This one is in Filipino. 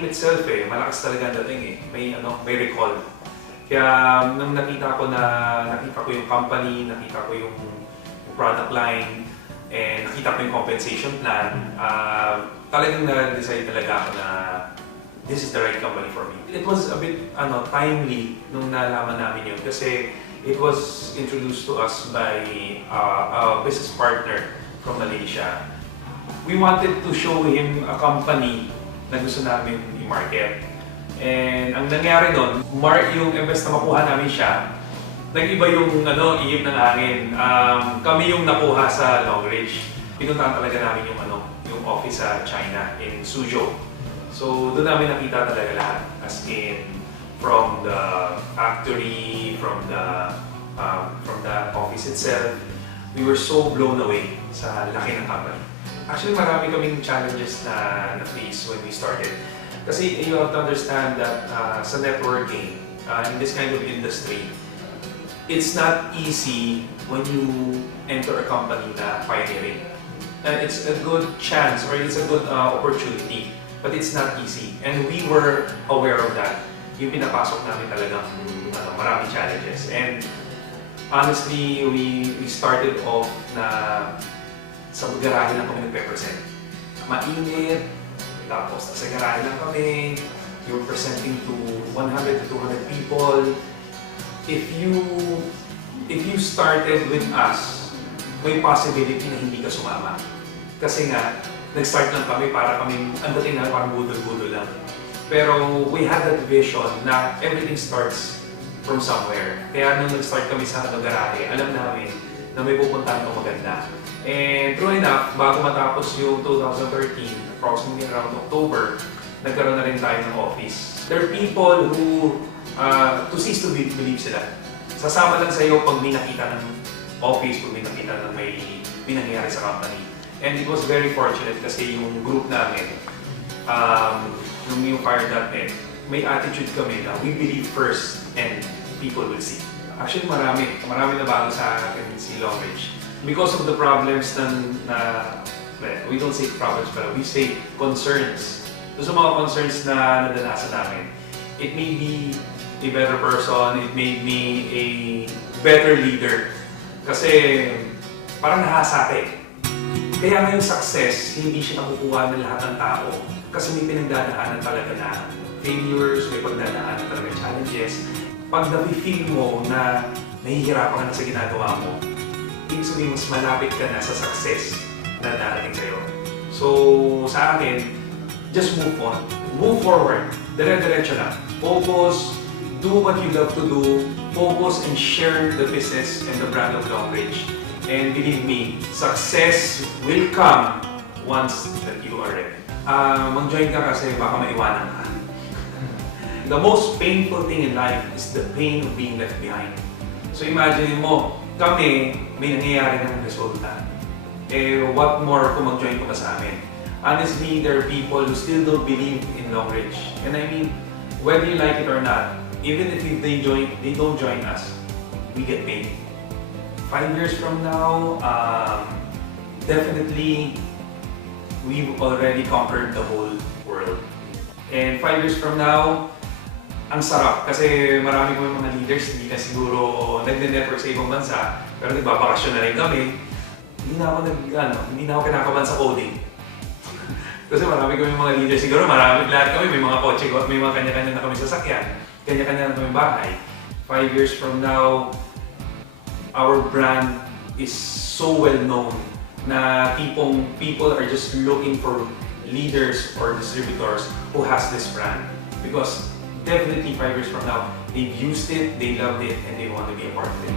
name itself malakas talaga ang dating may recall. Kaya nung nakita ko yung company, nakita ko yung product line, and nakita ko yung compensation plan, talagang na-decide talaga ako na this is the right company for me. It was a bit timely nung nalaman namin yun kasi it was introduced to us by a business partner from Malaysia. We wanted to show him a company na gusto namin i-market. And ang nangyari nun, yung imbes na makuha namin siya, nag-iba yung ihip ng hangin. Kami yung nakuha sa Longreach. Pinuntahan talaga namin yung office sa China in Suzhou. So doon namin nakita talaga lahat. As in, from the factory, from the office itself, we were so blown away sa laki ng company. Actually, marami kaming challenges na face when we started. Kasi you have to understand that sa networking, in this kind of industry, it's not easy when you enter a company na pioneering. And it's a good chance or it's a good opportunity, but it's not easy. And we were aware of that. Yung pinapasok namin talagang maraming challenges. And honestly, we started off na sa garahe lang kami nagpe-present. Mainit, tapos sa garahe lang kami, you're presenting to 100 to 200 people. If you started with us, may possibility na hindi ka sumama. Kasi nga, nag-start lang kami para kami, ang dating na parang budol-budol lang. Pero we had that vision na everything starts from somewhere. Kaya nung nag-start kami sa garahe, alam namin na may pupuntahan ko maganda. And true enough, bago matapos yung 2013, approximately around October, nagkaroon na rin tayo ng office. There are people who, to cease to believe sila. Sasama lang sa'yo pag may nakita ng office, pag may nakita ng may nangyayari sa company. And it was very fortunate kasi yung group namin, yung Fire.net, may attitude kami na we believe first and people will see. Actually, marami na bago sa akin si Longreach. Because of the problems we don't say problems, but we say concerns. So sa mga concerns na nadanasan namin, it made me a better person, it made me a better leader. Kasi parang nahasate. Kaya ngayong success, hindi siya nakukuha ng lahat ng tao. Kasi may pinagdadaanan talaga na failures, may pagdadaanan talaga challenges. Pag na-feel mo na nahihirapan ka na sa ginagawa mo, ibig sabihin mas malapit ka na sa success na darating sa'yo. So, sa akin, just move on. Move forward. Dire-diretso lang. Focus. Do what you love to do. Focus and share the business and the brand of Longreach. And believe me, success will come once that you are ready. Mag-join ka kasi baka maiwanan ka. The most painful thing in life is the pain of being left behind. So imagine mo, kami, may nangyayari ng resulta. What more kung mag-join ko pa sa amin? Honestly, there are people who still don't believe in Longreach. And I mean, whether you like it or not, even if they don't join us, we get paid. 5 years from now, definitely, we've already conquered the whole world. And 5 years from now, ang sarap kasi marami kami mga leaders, hindi na siguro nag-network sa ibang bansa, pero nagbabakasyon na rin kami. Hindi na ako kinakabahan sa coding. Kasi marami kami mga leaders, siguro lahat kami, may mga kotse, may mga kanya-kanya na kami sasakyan, kanya-kanya na kami bahay. 5 years from now, our brand is so well known na people are just looking for leaders or distributors who has this brand. Because definitely 5 years from now, they've used it, they loved it, and they want to be a part of it.